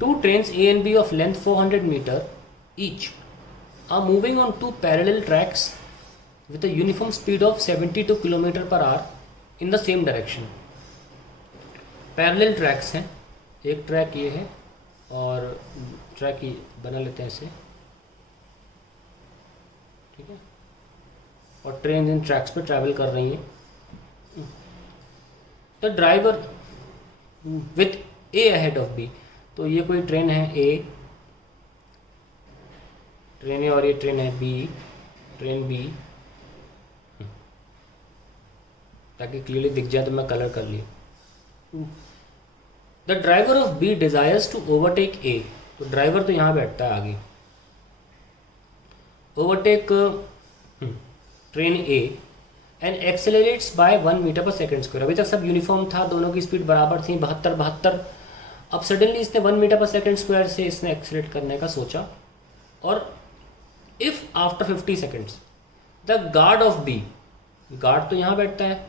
Two trains A and B of length 400 meter each are moving on two parallel tracks with a uniform speed of 72 km per hour in the same direction. Parallel tracks हैं, एक track ये है और track ये बना लेते हैं ऐसे, ठीक है, और ट्रेन इन ट्रैक्स पे ट्रैवल कर रही हैं. The driver with a ahead of B, तो ये कोई ट्रेन है ए, ट्रेन ए, और ये ट्रेन है बी, ट्रेन बी, ताकि क्लियरली दिख जाए तो मैं कलर कर लिया. The driver of B desires to overtake A, तो ड्राइवर तो यहाँ बैठता है आगे, overtake train A and accelerates by 1 metre per second square. अभी तक सब यूनिफॉर्म था, दोनों की स्पीड बराबर थी 72. अब सडनली इसने 1 मीटर पर सेकेंड स्क्वायर से इसने एक्सेलरेट करने का सोचा, और if after 50 seconds the guard of B, guard तो यहाँ बैठता है,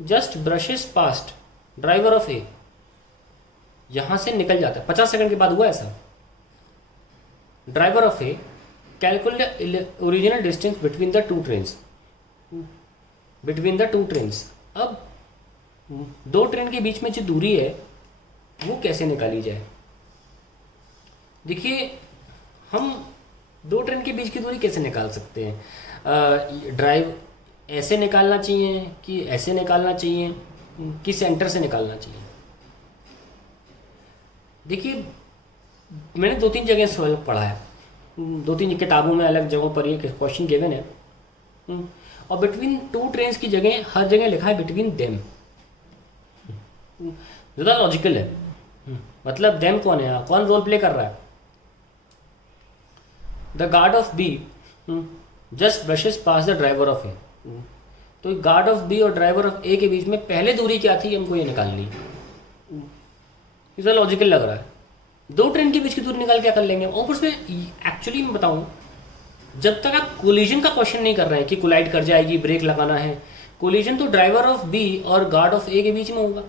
just brushes past driver of A, यहां से निकल जाता है, 50 सेकंड के बाद हुआ ऐसा. Driver of A calculate original distance between the two trains, between the two trains. अब दो ट्रेन के बीच में जो दूरी है वो कैसे निकाली जाए. देखिए, हम दो ट्रेन के बीच की दूरी कैसे निकाल सकते हैं. ड्राइव ऐसे निकालना चाहिए कि ऐसे निकालना चाहिए कि सेंटर से निकालना चाहिए. देखिए, मैंने 2-3 जगह सवाल पढ़ा है, 2-3 किताबों में अलग जगहों पर ये क्वेश्चन गिवन है, और बिटवीन टू ट्रेन्स की जगह हर जगह लिखा है बिटवीन देम. ज़्यादा लॉजिकल है. मतलब देम कौन है, कौन रोल प्ले कर रहा है. The guard of B just brushes pass the driver of A, तो गार्ड ऑफ बी और ड्राइवर ऑफ ए के बीच में पहले दूरी क्या थी हमको ये निकालनी. इसे लॉजिकल लग रहा है. दो ट्रेन के बीच की दूरी निकाल क्या कर लेंगे. और उसमें एक्चुअली मैं बताऊं, जब तक आप कोलिजन का क्वेश्चन नहीं कर रहे हैं कि कोलाइड कर जाएगी, ब्रेक लगाना है, कोलिजन तो ड्राइवर ऑफ बी और गार्ड ऑफ ए के बीच में होगा.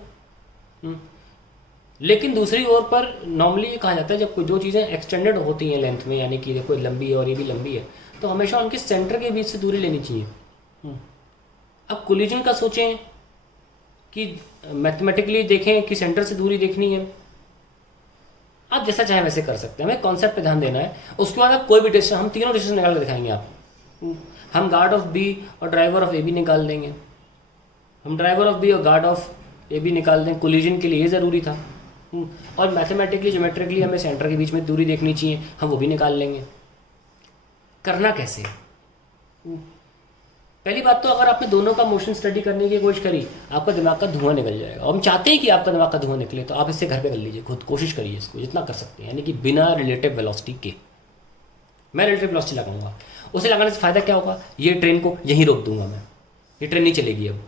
लेकिन दूसरी ओर पर नॉर्मली ये कहा जाता है जब कोई दो चीज़ें एक्सटेंडेड होती हैं लेंथ में, यानी कि कोई लंबी है और ये भी लंबी है, तो हमेशा उनके सेंटर के बीच से दूरी लेनी चाहिए. अब कोलिजन का सोचें कि मैथमेटिकली देखें कि सेंटर से दूरी देखनी है, आप जैसा चाहे वैसे कर सकते हैं, हमें कॉन्सेप्ट पे ध्यान देना है. उसके बाद आप कोई भी डिस्टेंस, हम तीनों डिस्टेंस निकाल कर दिखाएंगे आप. हम गार्ड ऑफ बी और ड्राइवर ऑफ ए भी निकाल देंगे, हम ड्राइवर ऑफ बी और गार्ड ऑफ ए भी निकाल देंगे. कोलिजन के लिए ये ज़रूरी था. और मैथमेटिकली ज्योमेट्रिकली हमें सेंटर के बीच में दूरी देखनी चाहिए, हम वो भी निकाल लेंगे. करना कैसे. पहली बात तो अगर आपने दोनों का मोशन स्टडी करने की कोशिश करी, आपका दिमाग का धुआं निकल जाएगा. और हम चाहते हैं कि आपका दिमाग का धुआं निकले, तो आप इससे घर पे कर लीजिए, खुद कोशिश करिए इसको जितना कर सकते हैं, यानी कि बिना रिलेटिव वेलोसिटी के. मैं रिलेटिव वेलोसिटी लगाऊंगा, उसे लगाने से फ़ायदा क्या होगा, ये ट्रेन को यहीं रोक दूंगा मैं, ये ट्रेन नहीं चलेगी अब.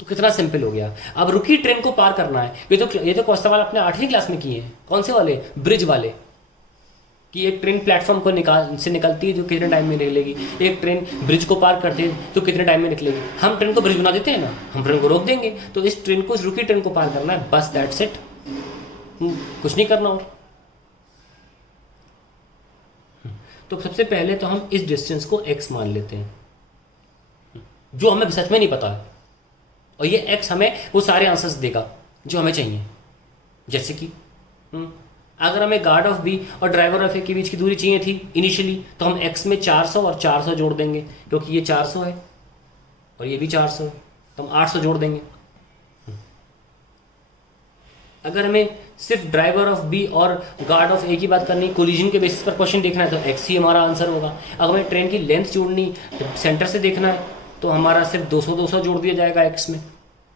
तो कितना सिंपल हो गया. अब रुकी ट्रेन को पार करना है. ये तो सवाल आपने 8वीं क्लास में किए हैं. कौन से वाले, ब्रिज वाले, कि एक ट्रेन प्लेटफॉर्म को निकलती है जो कितने टाइम में निकलेगी, एक ट्रेन ब्रिज को पार करती है तो कितने टाइम में निकलेगी. हम ट्रेन को ब्रिज बना देते हैं ना, हम ट्रेन को रोक देंगे. तो इस ट्रेन को, इस रुकी ट्रेन को पार करना है, बस दैट्स इट. कुछ नहीं करना हो. तो सबसे पहले तो हम इस डिस्टेंस को x मान लेते हैं, जो हमें सच में नहीं पता है, और ये x हमें वो सारे आंसर्स देगा जो हमें चाहिए. जैसे कि अगर हमें गार्ड ऑफ बी और ड्राइवर ऑफ ए के बीच की दूरी चाहिए थी इनिशियली, तो हम x में 400 और 400 जोड़ देंगे, क्योंकि ये 400 है और ये भी 400 है, तो हम 800 जोड़ देंगे. अगर हमें सिर्फ ड्राइवर ऑफ बी और गार्ड ऑफ ए की बात करनी, कोलिजन के बेसिस पर क्वेश्चन देखना है, तो x ही हमारा आंसर होगा. अगर हमें ट्रेन की लेंथ जोड़नी, सेंटर से देखना है, तो हमारा सिर्फ 200 जोड़ दिया जाएगा x में.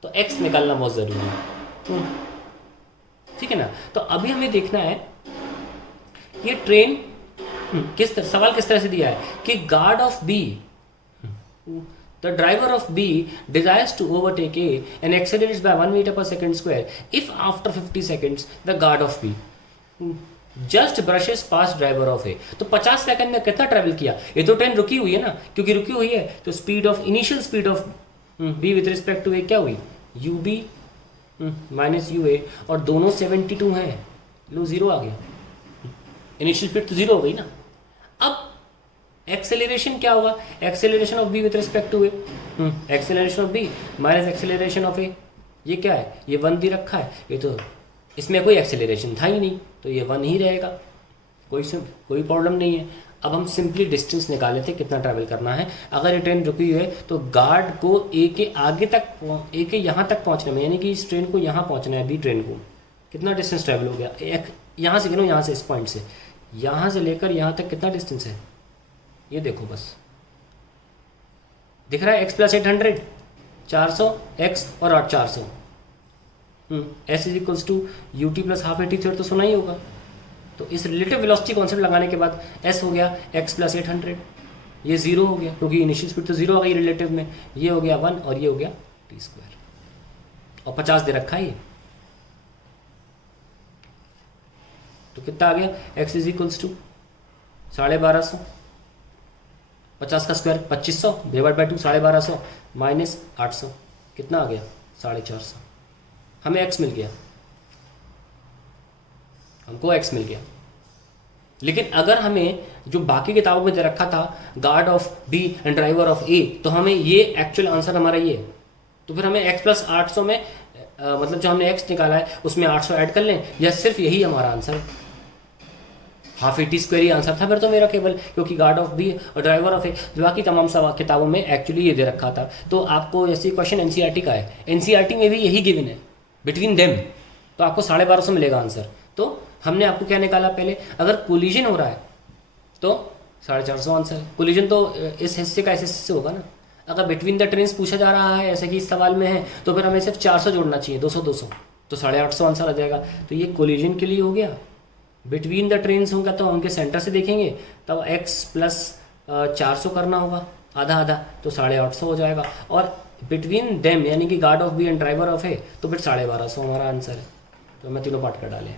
तो x निकालना बहुत ज़रूरी है. ठीक है ना. तो अभी हमें देखना है ये ट्रेन सवाल किस तरह से दिया है कि guard of B, the driver of B desires to overtake A and accelerates by 1 metre per second square if after 50 seconds the guard of B just brushes pass driver of A. तो 50 second में कितना travel किया. ये तो train रुकी हुई है ना, क्योंकि रुकी हुई है तो speed of, initial speed of B with respect to A क्या हुई, u B minus u A, और दोनों 72 हैं. लो 0 आ गया, इनिशियल स्पीड तो 0 हो गई ना। अब एक्सेलरेशन क्या होगा, acceleration of B with respect to A, acceleration of B minus acceleration of A, ये क्या है, ये 1 दे रखा है, ये तो इसमें कोई एक्सेलरेशन था ही नहीं तो ये 1 ही रहेगा, कोई प्रॉब्लम नहीं है। अब हम सिंपली डिस्टेंस निकाले थे कितना ट्रैवल करना है। अगर ये ट्रेन रुकी हुई है तो गार्ड को ए के आगे तक, ए के यहाँ तक पहुँचने में, यानी कि इस ट्रेन को यहाँ पहुँचना है, बी ट्रेन को कितना डिस्टेंस ट्रैवल हो गया, एक यहाँ से गिनो, यहाँ से इस पॉइंट से यहाँ से लेकर यहाँ तक कितना डिस्टेंस है, ये देखो बस दिख रहा है, एक्स प्लस 800 400 एक्स और 8 400 S is equals to u t plus half a t theory तो सुना ही होगा। तो इस रिलेटिव वेलोसिटी कॉन्सेप्ट लगाने के बाद एस हो गया एक्स प्लस 800, ये 0 हो गया क्योंकि इनिशियल स्पीड तो 0 आ गई रिलेटिव में, ये हो गया 1 और ये हो गया टी स्क्वायर और 50 दे रखा है ये, तो कितना आ गया एक्स इज इक्वल्स टू 1250, 50 का स्क्वायर 2500 डिवाइड बाई 2 1250 माइनस 800 कितना आ गया 450, हमें एक्स मिल गया, हमको एक्स मिल गया। लेकिन अगर हमें जो बाकी किताबों में दे रखा था guard of B and driver of A, तो हमें ये एक्चुअल आंसर हमारा ये है, तो फिर हमें एक्स प्लस 800 में मतलब जो हमने एक्स निकाला है उसमें 800 ऐड कर लें, या सिर्फ यही हमारा answer half a T square he answer था फिर तो मेरा केवल, क्योंकि गार्ड ऑफ बी और ड्राइवर ऑफ ए बाकी तमाम किताबों में एक्चुअली ये दे रखा था। तो आपको जैसे क्वेश्चन एनसीईआरटी का है, एनसीईआरटी में भी यही गिवन है बिटवीन देम, तो आपको 1250 मिलेगा आंसर। तो हमने आपको क्या निकाला पहले, अगर कोलिजन हो रहा है तो 450 आंसर, कोलिजन तो इस हिस्से का इस हिस्से से होगा ना। अगर बिटवीन द ट्रेन्स पूछा जा रहा है ऐसे कि इस सवाल में है तो फिर हमें सिर्फ 400 जोड़ना चाहिए, 200 200 तो 850 आंसर आ जाएगा। तो ये कोलिजन के लिए हो गया, बिटवीन द ट्रेन्स होगा तो उनके सेंटर से देखेंगे तब x प्लस 400 करना होगा आधा आधा, तो 850 हो जाएगा। और बिटवीन देम यानी कि guard of B and driver of A तो फिर 1250 हमारा आंसर है। तो मैं तीनों पार्ट कर डाले।